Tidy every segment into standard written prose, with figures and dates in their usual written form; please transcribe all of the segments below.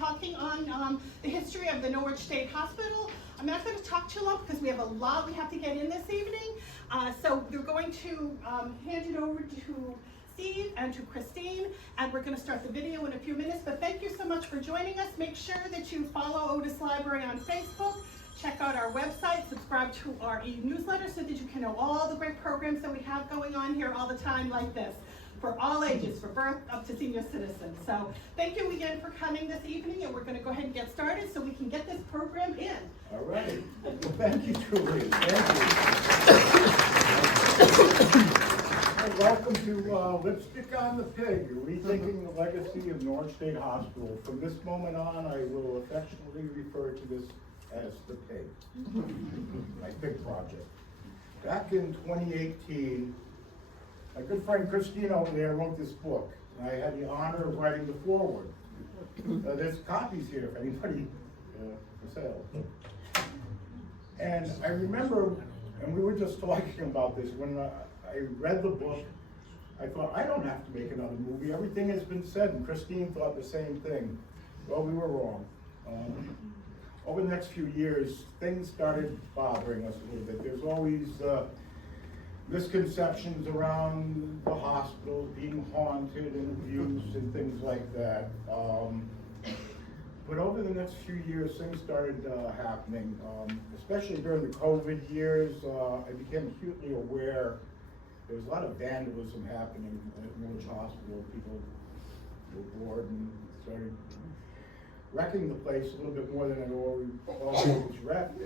talking on the history of the Norwich State Hospital. I'm not going to talk too long because we have a lot we have to get in this evening. So they're going to hand it over to Steve and to Christine, and we're going to start the video in a few minutes. But thank you so much for joining us. Make sure that you follow Otis Library on Facebook. Check out our website, subscribe to our e-newsletter so that you can know all the great programs that we have going on here all the time like this, for all ages, for birth up to senior citizens. So thank you again for coming this evening, and we're going to go ahead and get started so we can get this program in. All right. Thank you, Julie. Thank you. And welcome to Lipstick on the Pig, Rethinking the Legacy of Norwich State Hospital. From this moment on, I will affectionately refer to this as the pig, my pig project. Back in 2018, my good friend Christine over there wrote this book, and I had the honor of writing the foreword. There's copies here if anybody for sale. And I remember, and we were just talking about this, when I read the book, I thought, I don't have to make another movie. Everything has been said, and Christine thought the same thing. Well, we were wrong. Over the next few years, things started bothering us a little bit. There's always misconceptions around the hospital being haunted and abused and things like that. But over the next few years, things started happening, especially during the COVID years. I became acutely aware there was a lot of vandalism happening at Norwich Hospital. People were bored and started wrecking the place a little bit more than it always wrecked.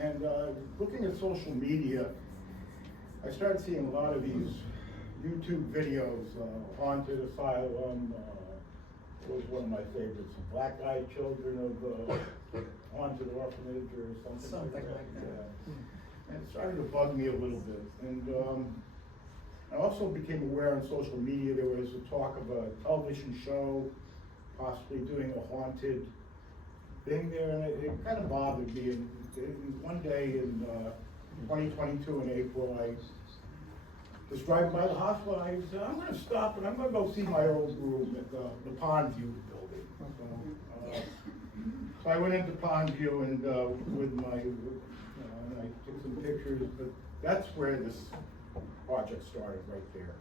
And looking at social media, I started seeing a lot of these YouTube videos, Haunted Asylum, was one of my favorites, Black Eyed Children of the Haunted Orphanage or something like that. And it started to bug me a little bit. And I also became aware on social media there was a talk of a television show possibly doing a haunted thing there, and it kind of bothered me. And one day in 2022 in April, I was driving by the hospital, and I said, I'm going to stop and I'm going to go see my old room at the Pondview building. So I went into Pondview and with my, and I took some pictures, but that's where this project started, right there.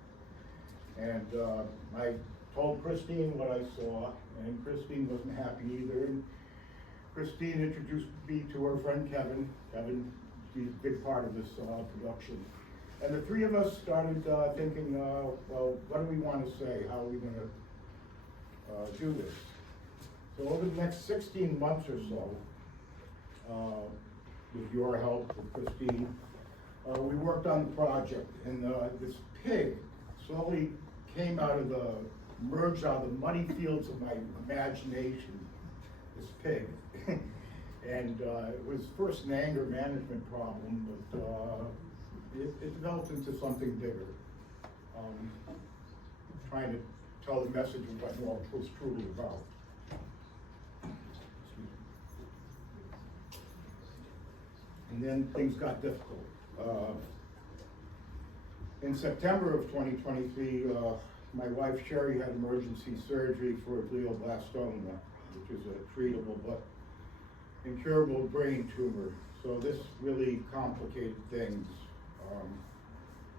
And I told Christine what I saw, and Christine wasn't happy either. And Christine introduced me to her friend Kevin. Kevin, he's a big part of this production. And the three of us started thinking, well, what do we want to say? How are we going to do this? So over the next 16 months or so, with your help, with Christine, we worked on the project. And this pig slowly came out of merged out of the muddy fields of my imagination, this pig. And it was first an anger management problem, but it developed into something bigger. Trying to tell the message of what Norwich was truly about. And then things got difficult. In September of 2023, my wife Sherry had emergency surgery for glioblastoma, which is a treatable but incurable brain tumor. So this really complicated things.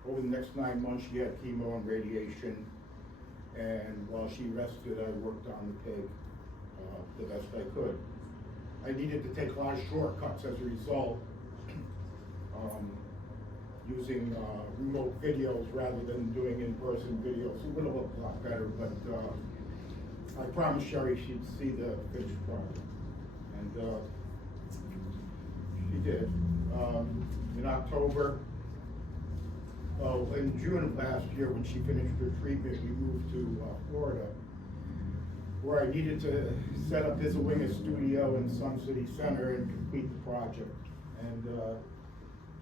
Over the next 9 months, she had chemo and radiation, and while she rested, I worked on the pig the best I could. I needed to take a lot of shortcuts as a result, using remote videos rather than doing in-person videos. It would have looked a lot better, but I promised Sherry she'd see the finished product, and she did. In October, in June of last year, when she finished her treatment, we moved to Florida, where I needed to set up his Winga studio in Sun City Center and complete the project. And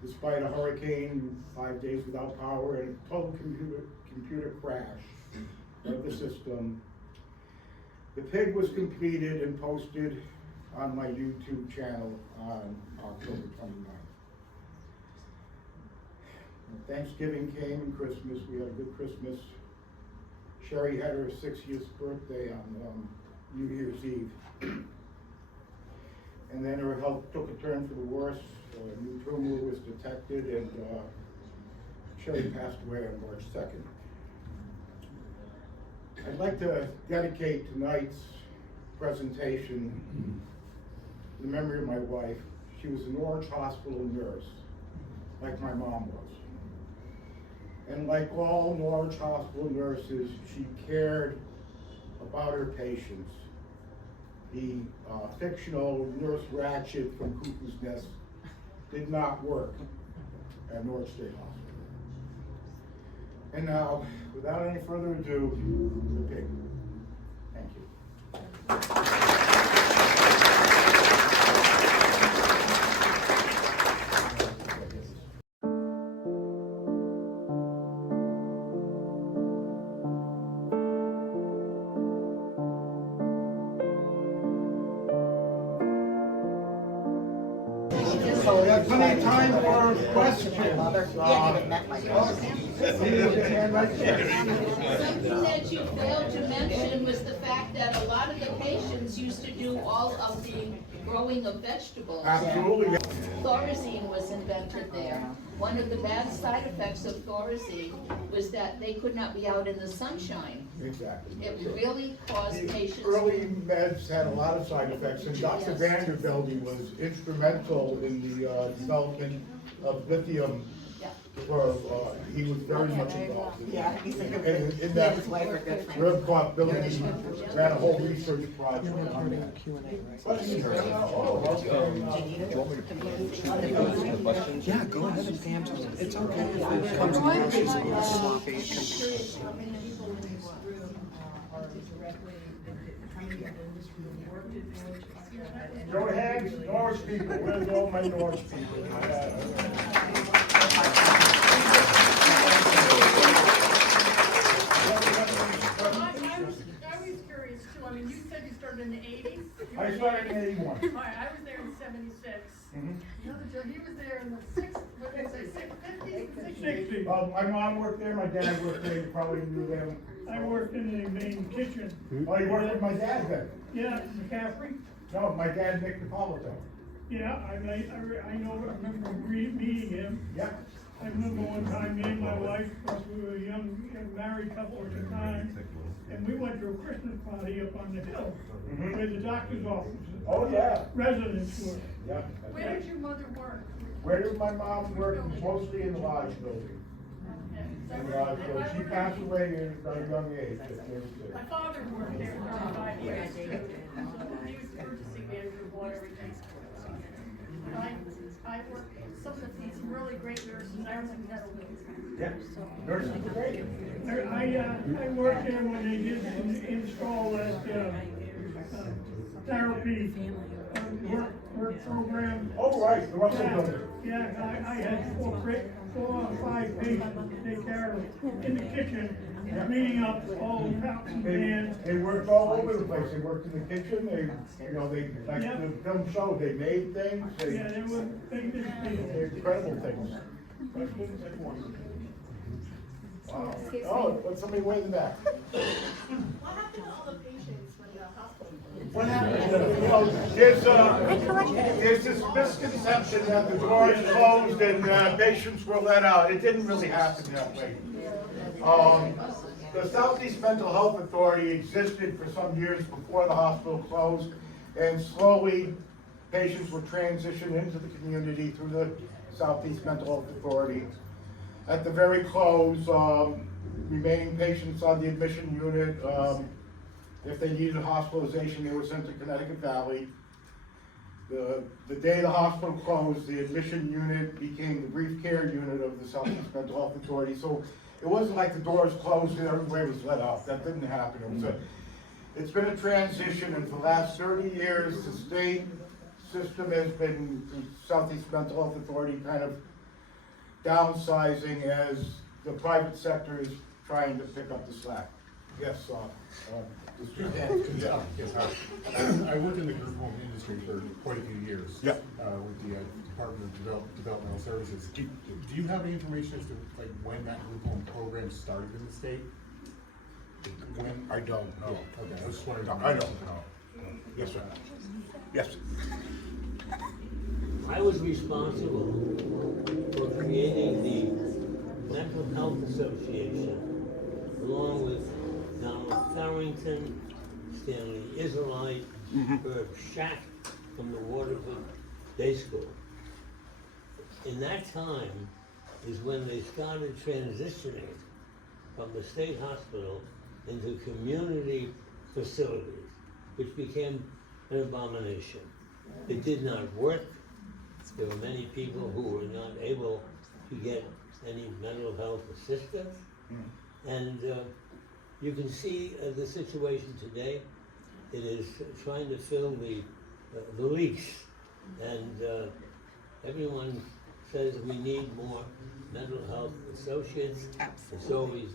despite a hurricane, 5 days without power, and a total computer crash of the system, the pig was completed and posted on my YouTube channel on October 29th. Thanksgiving came and Christmas. We had a good Christmas. Sherry had her 60th birthday on New Year's Eve. And then her health took a turn for the worse. A new tumor was detected, and Sherry passed away on March 2nd. I'd like to dedicate tonight's presentation to the memory of my wife. She was a Norwich Hospital nurse, like my mom was. And like all Norwich Hospital nurses, she cared about her patients. The fictional Nurse Ratched from Cuckoo's Nest did not work at Norwich State Hospital. And now, without any further ado, the pig. Thank you. So we have plenty of time for questions. Something that you failed to mention was the fact that a lot of the patients used to do all of the growing of vegetables. Absolutely. Thorazine was invented there. One of the bad side effects of thorazine was that they could not be out in the sunshine. Exactly. It really caused patients. Early meds had a lot of side effects, and Dr. Yes. Vanderbilt was instrumental in the development of lithium. Yeah. He was very much involved in Yeah, he's a that. good And friend. in He that and his wife are good friends. Rib Billy ran a whole research project on that. Questions? Yeah, go ahead and answer them. It's okay if it comes across as a little sloppy. How many people in this room are directly, how many people in this room worked in Norwich? Go ahead, Norwich people, where's all my Norwich people? I was curious too, I mean, you said you started in the 80s? I started in '81. All right, I was there in 76. Mhm. The other Joe, he was there in the what did they say, 50s, 60s? My mom worked there, my dad worked there, you probably knew them. I worked in the main kitchen. Oh, you worked with my dad then? Yeah, McCaffrey. No, my dad, Nick Depolito. Yeah, I remember meeting him. Yeah. I remember one time, me and my wife, because we were a young married couple at the time, and we went to a Christmas party up on the hill, where the doctor's office, Oh, yeah. residents were. Yeah. Where did your mother work? Where did my mom work? Mostly in the lodge building. In the lodge building. She passed away at a young age. My father worked there for 5 years. So he was purchasing manager of water everything. I worked, some really great nurses, I was in Netherlands. Yeah. Nursing was great. I worked there when they did install that, therapy, work program. Oh, right, the Russell Yeah, building. yeah, I had four or five patients to take care of in the kitchen, cleaning up all the pots and pans. They worked all over the place. They worked in the kitchen, like Yeah. the film showed, they made things, Yeah, they were, they did they're incredible things. Wow. Oh, what's somebody way in the back? What happened to all the patients when the hospital? What happened? There's this misconception that the doors closed and patients were let out. It didn't really happen that way. The Southeast Mental Health Authority existed for some years before the hospital closed, and slowly patients were transitioned into the community through the Southeast Mental Health Authority. At the very close, remaining patients on the admission unit, if they needed hospitalization, they were sent to Connecticut Valley. The day the hospital closed, the admission unit became the brief care unit of the Southeast Mental Health Authority. So it wasn't like the doors closed and everybody was let out. That didn't happen. It's been a transition, and for the last 30 years, the state system has been, the Southeast Mental Health Authority, kind of downsizing as the private sector is trying to pick up the slack. Yes, Yes, I worked in the group home industry for quite a few years. Yeah. With the Department of Developmental Services. Do you have any information as to like when that group home program started in the state? When, I don't know. Okay. I was just wondering. I don't know. Yes, sir. Yes. I was responsible for creating the Mental Health Association, along with Donald Farrington, Stanley Israelite, Herb Shack from the Waterford Day School. In that time is when they started transitioning from the state hospital into community facilities, which became an abomination. It did not work. There were many people who were not able to get any mental health assistance. And you can see the situation today. It is trying to fill the leaks. And everyone says we need more mental health associates. It's always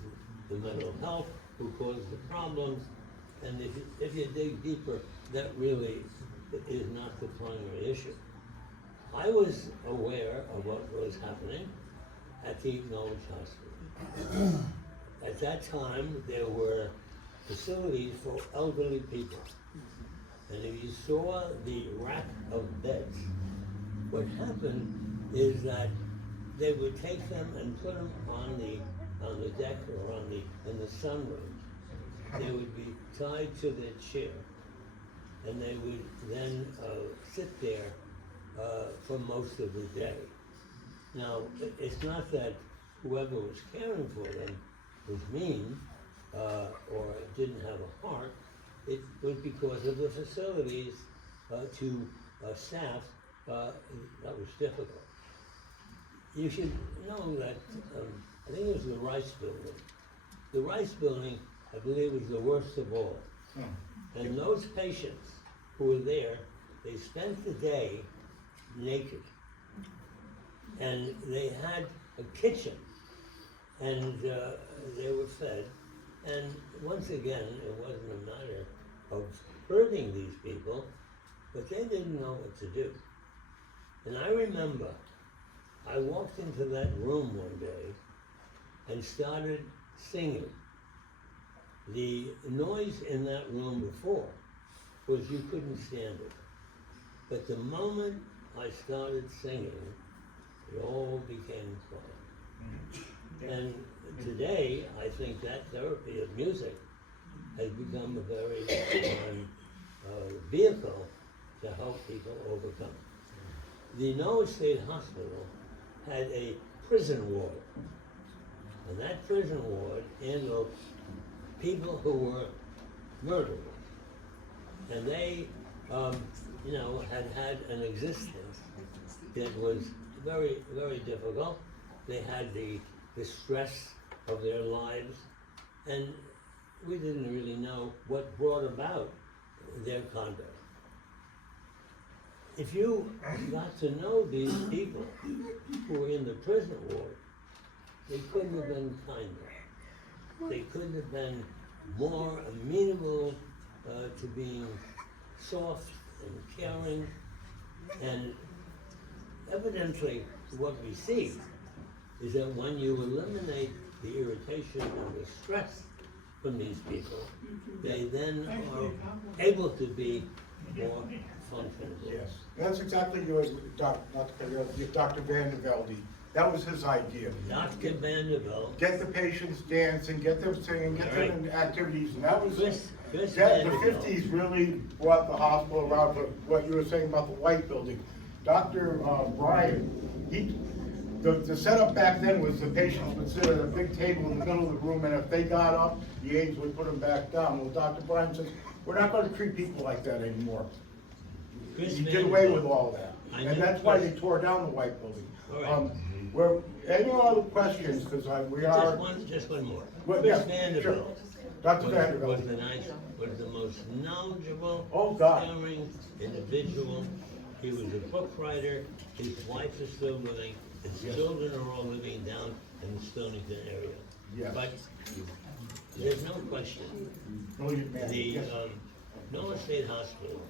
the mental health who causes the problems. And if you dig deeper, that really is not the primary issue. I was aware of what was happening at the Norwich Hospital. At that time, there were facilities for elderly people. And if you saw the rack of beds, what happened is that they would take them and put them on the deck or in the sunroom. They would be tied to their chair, and they would then sit there for most of the day. Now, it's not that whoever was caring for them was mean or didn't have a heart. It was because of the facilities to staff that was difficult. You should know that I think it was the Rice Building. The Rice Building, I believe, was the worst of all. And those patients who were there, they spent the day naked. And they had a kitchen, and they were fed. And once again, it wasn't a matter of hurting these people, but they didn't know what to do. And I remember I walked into that room one day and started singing. The noise in that room before was you couldn't stand it. But the moment I started singing, it all became quiet. And today, I think that therapy of music has become a very common vehicle to help people overcome. The Norwich State Hospital had a prison ward. And that prison ward handled people who were murderers. And they, had an existence that was very, very difficult. They had the stress of their lives, and we didn't really know what brought about their conduct. If you got to know these people who were in the prison ward, they couldn't have been kinder. They couldn't have been more amenable to being soft and caring. And evidently, what we see is that when you eliminate the irritation and the stress from these people, they then are able to be more functional. Yes, that's exactly Dr. Vandervelde. That was his idea. Dr. Vanderbilt. Get the patients dancing, get them singing, get them in activities, and that was, Chris the Vanderbilt. 50s really brought the hospital around for what you were saying about the White Building. Dr. Bryan, the setup back then was the patients would sit at a big table in the middle of the room, and if they got up, the aides would put them back down. Well, Dr. Bryan says, we're not gonna treat people like that anymore. Chris You did away with Vanderbilt. all that, I and know that's why they Chris. tore down the White Building. All right. Any other questions, because we are. Just one more. Well, Chris yeah, Vanderbilt. Dr. Was Vanderbilt. was the most knowledgeable, Oh, God. caring individual. He was a book writer. His wife is still living. His children are all living down in the Stonington area. Yes. But there's no question. Brilliant man. The Yes. Norwich State Hospital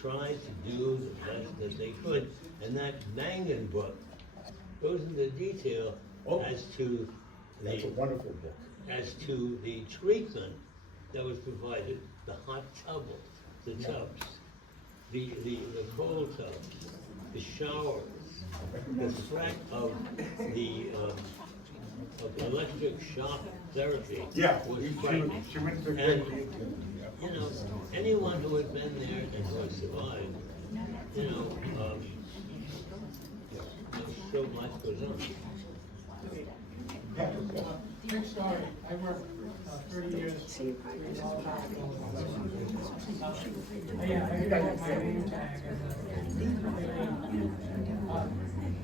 tried to do the best that they could, and that Mangan book goes into detail Oh. as to That's a wonderful book. as to the treatment that was provided, the hot tubs, the tubs, the cold tubs, the showers, the threat of the of electric shock therapy was frightening. She went to And, great. you know, anyone who had been there and who had survived, you know, so much goes on. Quick story, I worked 30 years in the hospital. Yeah, I got my name tag.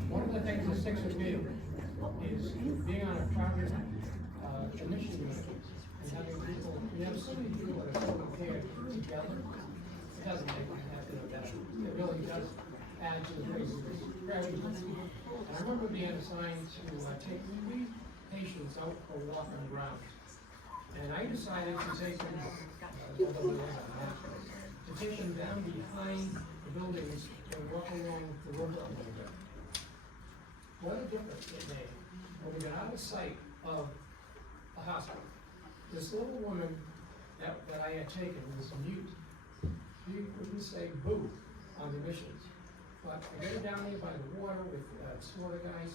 One of the things that sticks with me is being on a private commission unit and having people, you have so many people that are so prepared together. It doesn't make me happy or better. It really does add to the race. It's very easy. And I remember being assigned to take 3 patients out for a walk on the grounds. And I decided to take them, to take them down behind the buildings and walk along the river a little bit. What a difference it made when we got out of sight of the hospital. This little woman that I had taken was mute. She couldn't say boo on the missions. But I get her down there by the water with two other guys,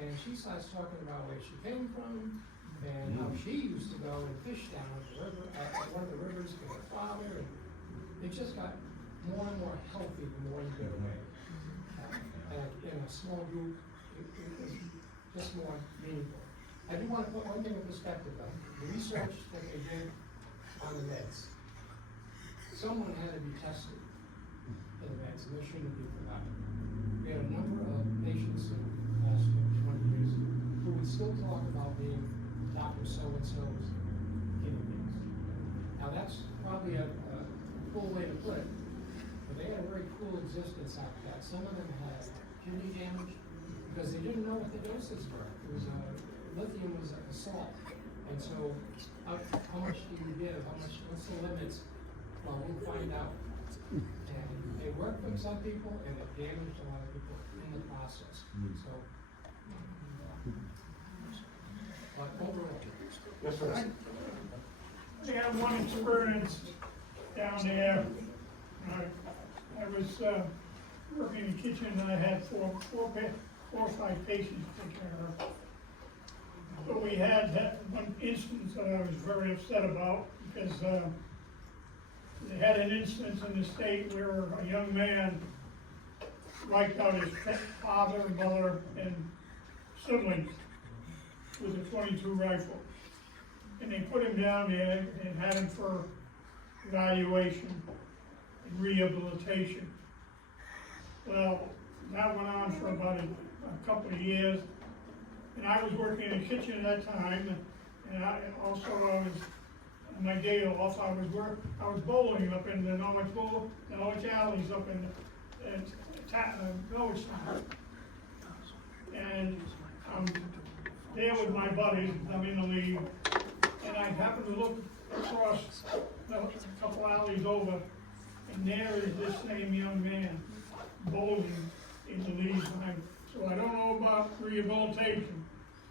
and she starts talking about where she came from, and how she used to go and fish down at the river, at one of the rivers with her father, and it just got more and more healthy the more you get away. And in a small group, it was just more meaningful. I do want to put one thing in perspective though. The research that they did on the meds, someone had to be tested for the meds, and they shouldn't be forgotten. We had a number of patients in the last 20 years who would still talk about being Dr. So-and-so's guinea pigs. Now that's probably a cool way to put it, but they had a very cool existence after that. Some of them had kidney damage because they didn't know what the doses were. It was lithium was a salt, and so how much do you give? What's the limits? Well, we'll find out. And they worked with some people, and it damaged a lot of people in the process. So, but overall. Yes, sir. I had one experience down there. I was working in the kitchen, and I had four or five patients to take care of. So we had that one instance that I was very upset about, because they had an instance in the state where a young man wiped out his father, mother, and siblings with a .22 rifle. And they put him down there and had him for evaluation and rehabilitation. Well, that went on for about a couple of years. And I was working in the kitchen at that time, and I was, on my day off, I was bowling up in the Norwich alleys up in Norwich Town. And I'm there with my buddies, I'm in the league, and I happened to look across a couple alleys over, and there is this same young man bowling in the league. So I don't know about rehabilitation,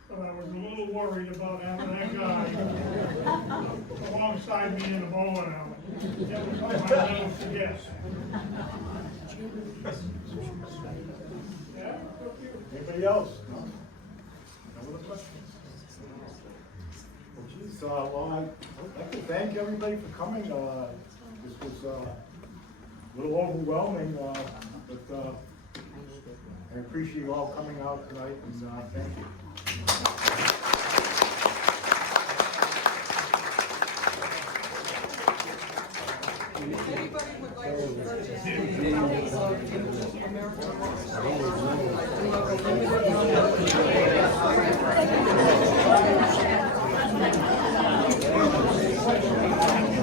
but I was a little worried about having that guy alongside me in the bowling alley. That was what I never forget. Yeah. Anybody else? No? No other questions? Well, geez, well, I'd like to thank everybody for coming. This was a little overwhelming, but I appreciate you all coming out tonight, and thank you. Anybody would like to purchase a copy of American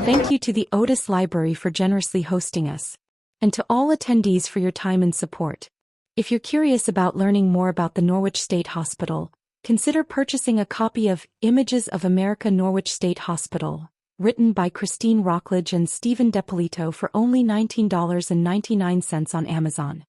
Thank you to the Otis Library for generously hosting us, and to all attendees for your time and support. If you're curious about learning more about the Norwich State Hospital, consider purchasing a copy of Images of America Norwich State Hospital, written by Christine Rockledge and Steven Depolito for only $19.99 on Amazon.